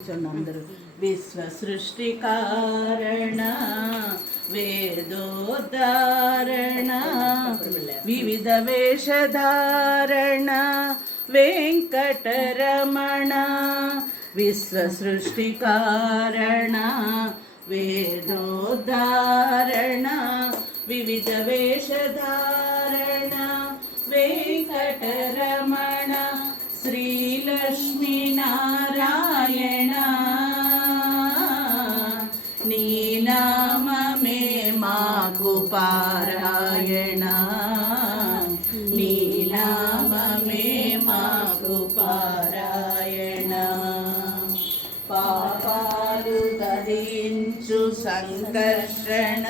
అందరూ విశ్వ సృష్టి కారణ వేదోద్ధారణ వివిధ వేషధారణ వెంకటరమణ విశ్వ సృష్టి కారణ వేదోద్ధారణ వివిధ వేషధారణ వెంకటరమణ శ్రీలక్ష్మీ నారాయణ నీ నామమే మాకు పారాయణ నీ నామమే మాకు పారాయణ పాపాలు దహించు సంకర్షణ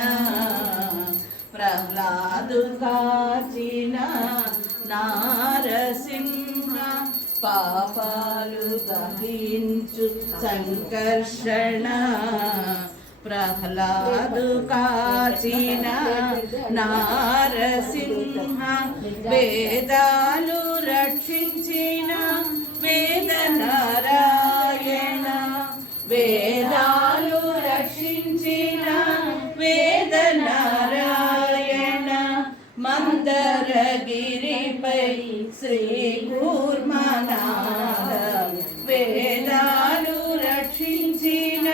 ప్రహ్లాదు కాచిన నారసింహ పాపాలు దహించు సంకర్షణ ప్రహ్లాదు కాచిన నారసింహ వేదాలు రక్షించిన వేద నారాయణ వేదాలు రక్షించిన వేద నారాయణ మందరగిరిపై శ్రీ కూర్మనాథ వేదాలు రక్షించిన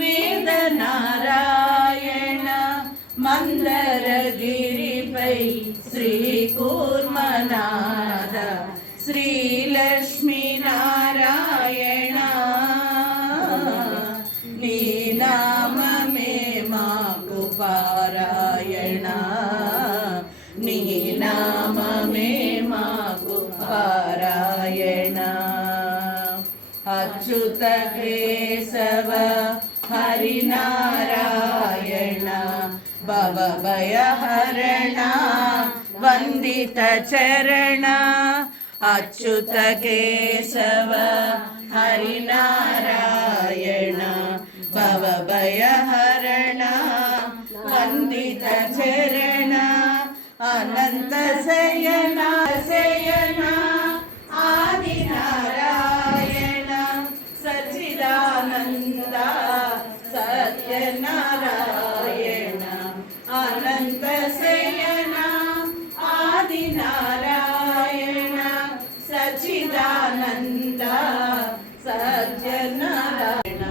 వేద నారాయణ మందరగిరిపై శ్రీ కూర్మనాథ శ్రీలక్ష్మీ నారాయణ నీ నామమే మాకు పారాయణ నీ నామమే మాకు పారాయణ అచ్యుత కేశవ హరినారాయణ భవభయహరణ వందిత చరణ అచ్యుత కేశవ హరినారాయణ భవభయహరణ వందిత చరణ అనంత శయన శయన ఆది నారాయణ సచ్చిదానంద సత్యనారాయణ అనంత శయన ఆది నారాయణ సచ్చిదానంద సత్యనారాయణ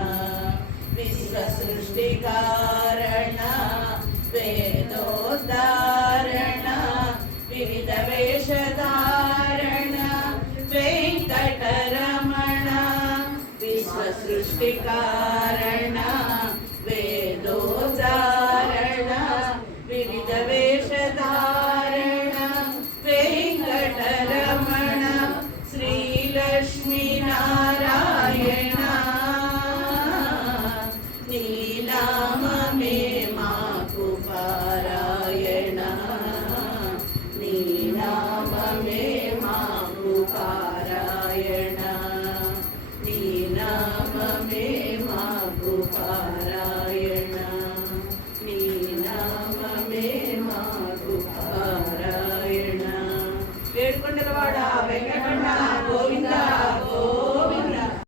విశ్వ సృష్టి కారణ వేదోద్ధారణ వివిధ వేషధారణ వెంకటరమణ విశ్వ సృష్టి కారణ